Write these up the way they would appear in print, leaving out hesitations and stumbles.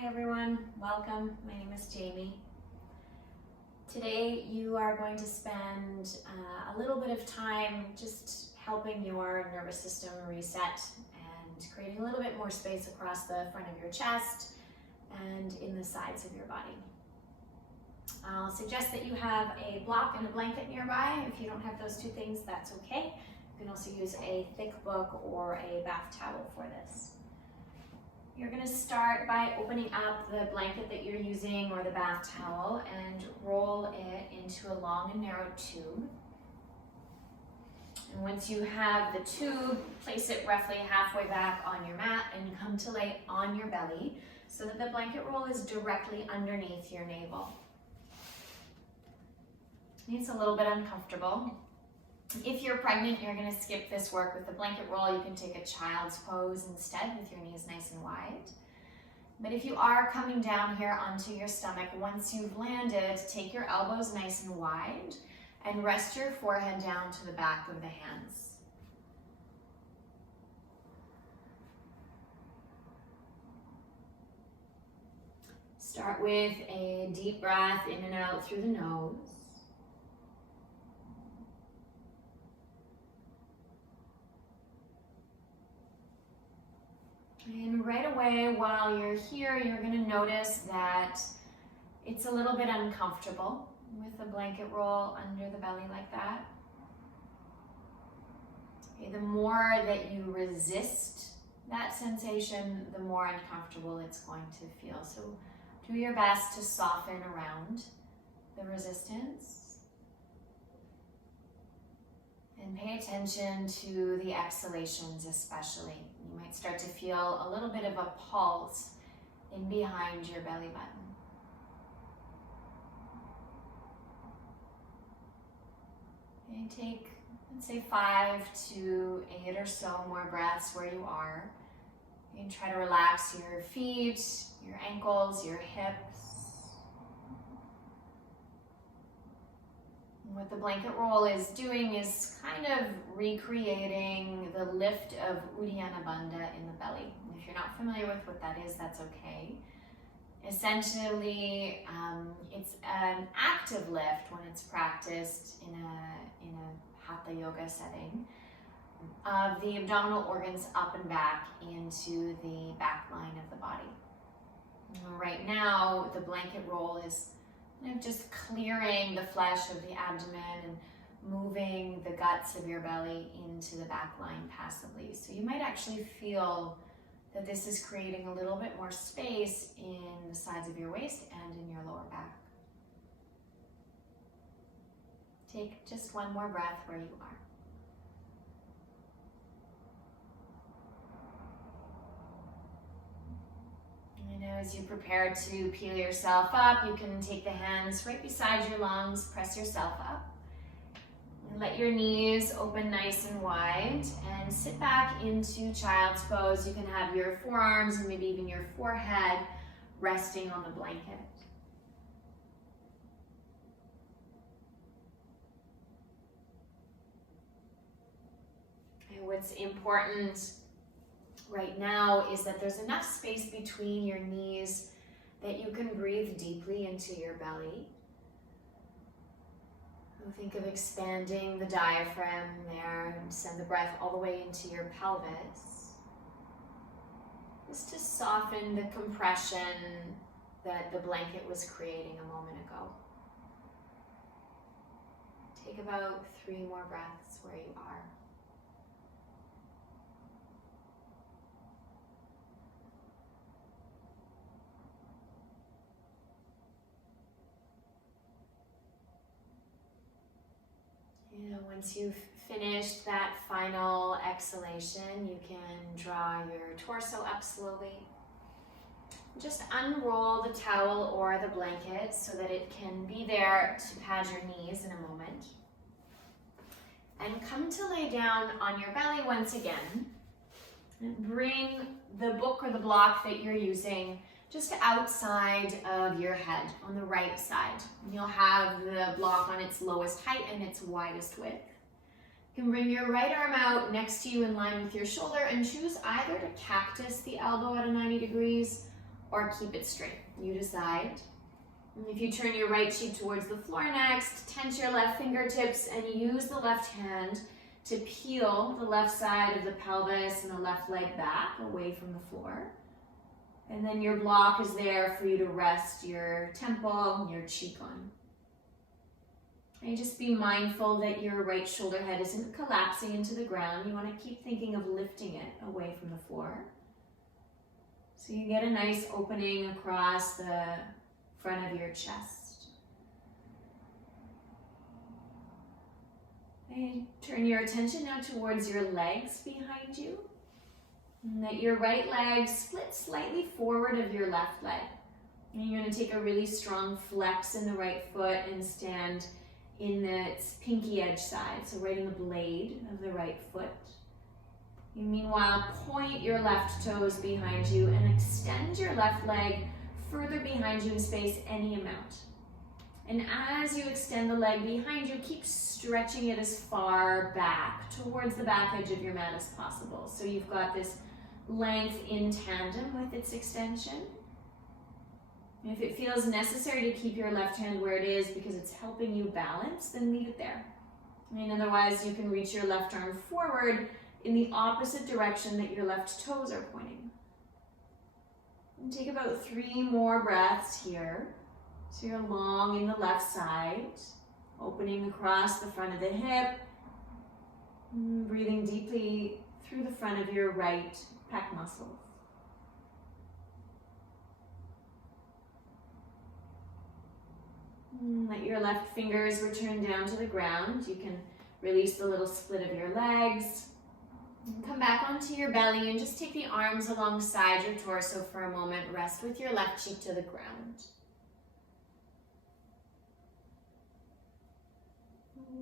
Hi everyone, welcome. My name is Jaimée. Today you are going to spend a little bit of time just helping your nervous system reset and creating a little bit more space across the front of your chest and in the sides of your body. I'll suggest that you have a block and a blanket nearby. If you don't have those two things, that's okay. You can also use a thick book or a bath towel for this. You're going to start by opening up the blanket that you're using or the bath towel and roll it into a long and narrow tube. And once you have the tube, place it roughly halfway back on your mat and come to lay on your belly so that the blanket roll is directly underneath your navel. It's a little bit uncomfortable. If you're pregnant, you're going to skip this work with the blanket roll. You can take a child's pose instead with your knees nice and wide. But if you are coming down here onto your stomach, once you've landed, take your elbows nice and wide and rest your forehead down to the back of the hands. Start with a deep breath in and out through the nose. And right away, while you're here, you're going to notice that it's a little bit uncomfortable with a blanket roll under the belly like that. Okay, the more that you resist that sensation, the more uncomfortable it's going to feel. So do your best to soften around the resistance. And pay attention to the exhalations especially. You might start to feel a little bit of a pulse in behind your belly button. Okay, take, let's say 5 to 8 or so more breaths where you are. You can try to relax your feet, your ankles, your hips. What the blanket roll is doing is kind of recreating the lift of Uddiyana Bandha in the belly. If you're not familiar with what that is, that's okay. Essentially, it's an active lift when it's practiced in a Hatha yoga setting of the abdominal organs up and back into the back line of the body. Right now, the blanket roll is just clearing the flesh of the abdomen and moving the guts of your belly into the back line passively. So you might actually feel that this is creating a little bit more space in the sides of your waist and in your lower back. Take just one more breath where you are. As you prepare to peel yourself up, you can take the hands right beside your lungs, press yourself up. And let your knees open nice and wide and sit back into child's pose. You can have your forearms and maybe even your forehead resting on the blanket. And what's important right now is that there's enough space between your knees that you can breathe deeply into your belly. Think of expanding the diaphragm there and send the breath all the way into your pelvis. Just to soften the compression that the blanket was creating a moment ago. Take about 3 more breaths where you are. Once you've finished that final exhalation, you can draw your torso up slowly. Just unroll the towel or the blanket so that it can be there to pad your knees in a moment. And come to lay down on your belly once again. And bring the book or the block that you're using just outside of your head on the right side. You'll have the block on its lowest height and its widest width. You can bring your right arm out next to you in line with your shoulder and choose either to cactus the elbow at a 90 degrees or keep it straight. You decide. And if you turn your right cheek towards the floor next, tense your left fingertips and use the left hand to peel the left side of the pelvis and the left leg back away from the floor. And then your block is there for you to rest your temple and your cheek on. And just be mindful that your right shoulder head isn't collapsing into the ground. You want to keep thinking of lifting it away from the floor. So you get a nice opening across the front of your chest. And turn your attention now towards your legs behind you. And let your right leg split slightly forward of your left leg. And you're going to take a really strong flex in the right foot and stand in its pinky edge side, so right in the blade of the right foot. You meanwhile point your left toes behind you and extend your left leg further behind you in space any amount. And as you extend the leg behind you, keep stretching it as far back towards the back edge of your mat as possible. So you've got this length in tandem with its extension. If it feels necessary to keep your left hand where it is because it's helping you balance, then leave it there. Otherwise you can reach your left arm forward in the opposite direction that your left toes are pointing. And take about 3 more breaths here. So you're long in the left side, opening across the front of the hip, breathing deeply through the front of your right pec muscles. Let your left fingers return down to the ground. You can release the little split of your legs. Come back onto your belly and just take the arms alongside your torso for a moment. Rest with your left cheek to the ground.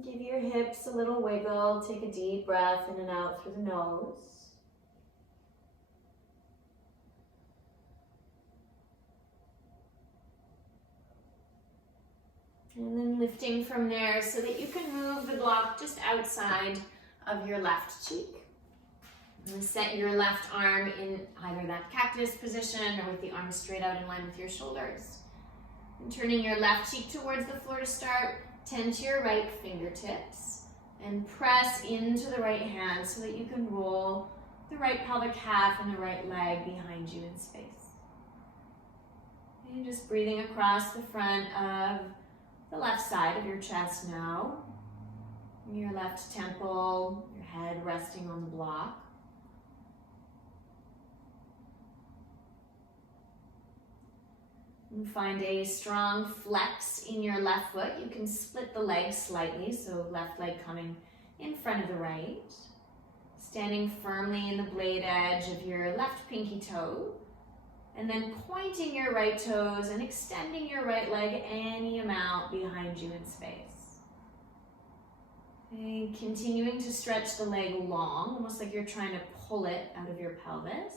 Give your hips a little wiggle. Take a deep breath in and out through the nose. And then lifting from there so that you can move the block just outside of your left cheek. And set your left arm in either that cactus position or with the arm straight out in line with your shoulders. And turning your left cheek towards the floor to start, tend to your right fingertips and press into the right hand so that you can roll the right pelvic half and the right leg behind you in space. And just breathing across the front of the left side of your chest now. Your left temple, your head resting on the block. And find a strong flex in your left foot. You can split the leg slightly, so left leg coming in front of the right. Standing firmly in the blade edge of your left pinky toe. And then pointing your right toes and extending your right leg any amount behind you in space. And continuing to stretch the leg long, almost like you're trying to pull it out of your pelvis,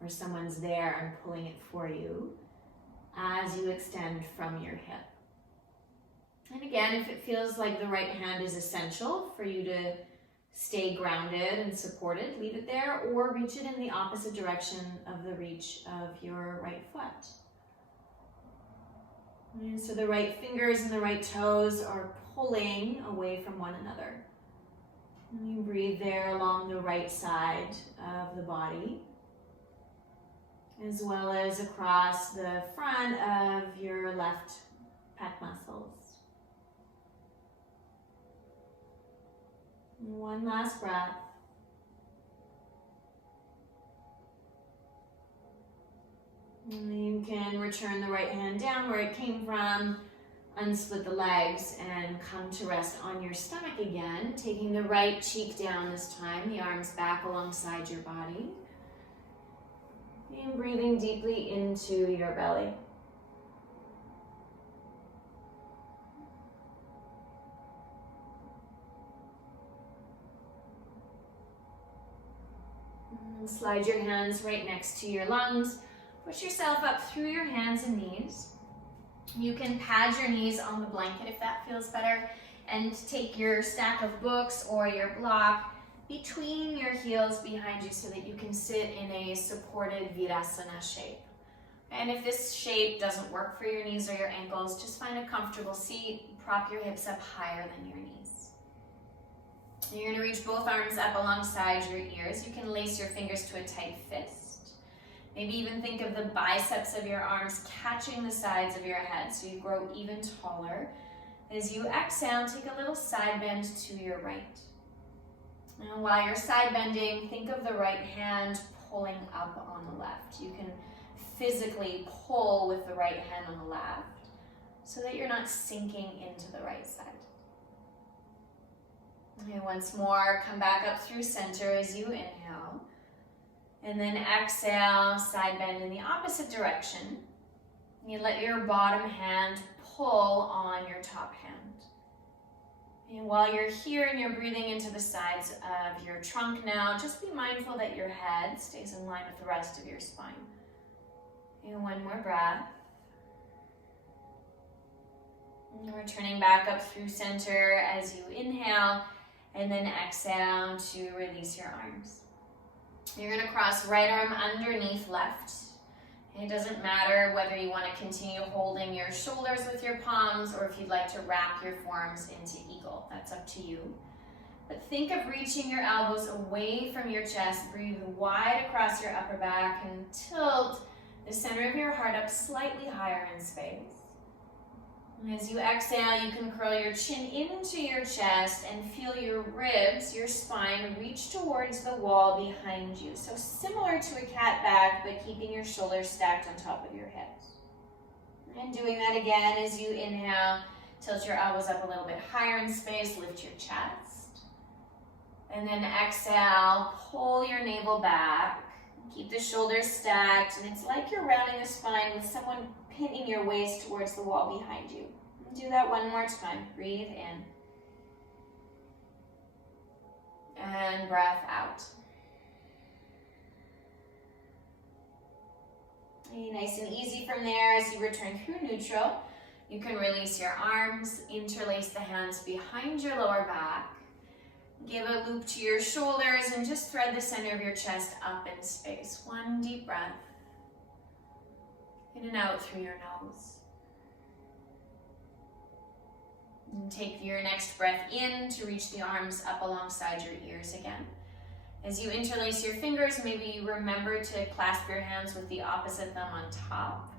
or someone's there and pulling it for you as you extend from your hip. And again, if it feels like the right hand is essential for you to stay grounded and supported, leave it there or reach it in the opposite direction of the reach of your right foot. And so the right fingers and the right toes are pulling away from one another. And you breathe there along the right side of the body, as well as across the front of your left pec muscles. One last breath. And you can return the right hand down where it came from, unsplit the legs, and come to rest on your stomach again, taking the right cheek down this time, the arms back alongside your body. And breathing deeply into your belly. And slide your hands right next to your lungs. Push yourself up through your hands and knees. You can pad your knees on the blanket if that feels better, and take your stack of books or your block between your heels behind you so that you can sit in a supported Virasana shape. And if this shape doesn't work for your knees or your ankles, just find a comfortable seat. Prop your hips up higher than your knees. You're gonna reach both arms up alongside your ears. You can lace your fingers to a tight fist. Maybe even think of the biceps of your arms catching the sides of your head so you grow even taller. As you exhale, take a little side bend to your right. And while you're side bending, think of the right hand pulling up on the left. You can physically pull with the right hand on the left so that you're not sinking into the right side. Okay, once more, come back up through center as you inhale. And then exhale, side bend in the opposite direction. You let your bottom hand pull on your top hand. And while you're here and you're breathing into the sides of your trunk now, just be mindful that your head stays in line with the rest of your spine. And one more breath. And returning back up through center as you inhale, and then exhale to release your arms. You're gonna cross right arm underneath left. It doesn't matter whether you want to continue holding your shoulders with your palms or if you'd like to wrap your forearms into eagle. That's up to you. But think of reaching your elbows away from your chest. Breathe wide across your upper back and tilt the center of your heart up slightly higher in space. And as you exhale, you can curl your chin into your chest and feel your ribs, your spine, reach towards the wall behind you. So similar to a cat back, but keeping your shoulders stacked on top of your hips. And doing that again as you inhale, tilt your elbows up a little bit higher in space, lift your chest. And then exhale, pull your navel back. Keep the shoulders stacked, and it's like you're rounding the spine with someone pinning your waist towards the wall behind you. Do that one more time. Breathe in. And breath out. Okay, nice and easy from there as you return through neutral. You can release your arms, interlace the hands behind your lower back. Give a loop to your shoulders and just thread the center of your chest up in space. One deep breath. In and out through your nose. And take your next breath in to reach the arms up alongside your ears again. As you interlace your fingers, maybe you remember to clasp your hands with the opposite thumb on top.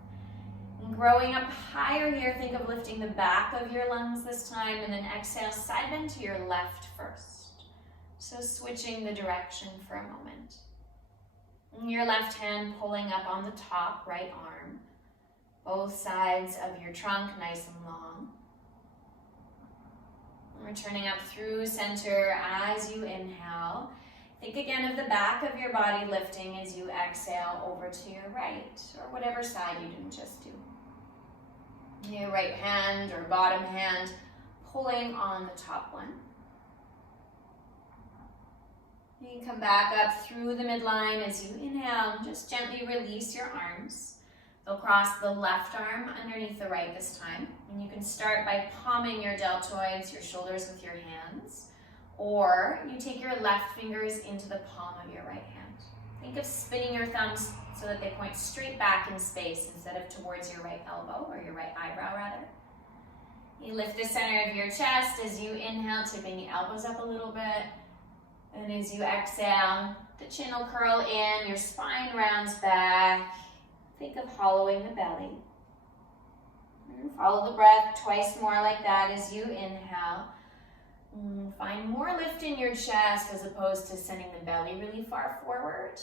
And growing up higher here, think of lifting the back of your lungs this time, and then exhale, side bend to your left first. So switching the direction for a moment. And your left hand pulling up on the top, right arm. Both sides of your trunk nice and long. And returning up through center as you inhale. Think again of the back of your body lifting as you exhale over to your right, or whatever side you didn't just do. Your right hand or bottom hand pulling on the top one. You can come back up through the midline as you inhale and just gently release your arms. They'll cross the left arm underneath the right this time. And you can start by palming your deltoids, your shoulders with your hands, or you take your left fingers into the palm of your right hand. Think of spinning your thumbs so that they point straight back in space instead of towards your right elbow, or your right eyebrow rather. You lift the center of your chest as you inhale, tipping the elbows up a little bit. And as you exhale, the chin will curl in, your spine rounds back. Think of hollowing the belly. And follow the breath twice more like that as you inhale. Find more lift in your chest as opposed to sending the belly really far forward.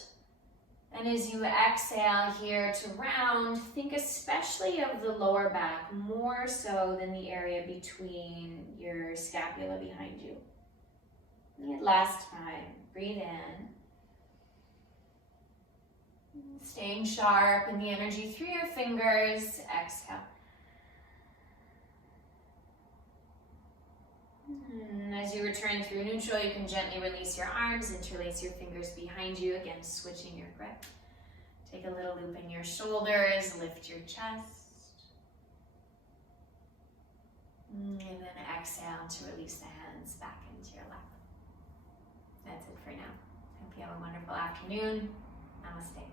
And as you exhale here to round, think especially of the lower back, more so than the area between your scapula behind you. And last time, breathe in. Staying sharp in the energy through your fingers, exhale. And as you return through neutral, you can gently release your arms, interlace your fingers behind you, again switching your grip. Take a little loop in your shoulders, lift your chest. And then exhale to release the hands back into your lap. That's it for now. Hope you have a wonderful afternoon. Namaste.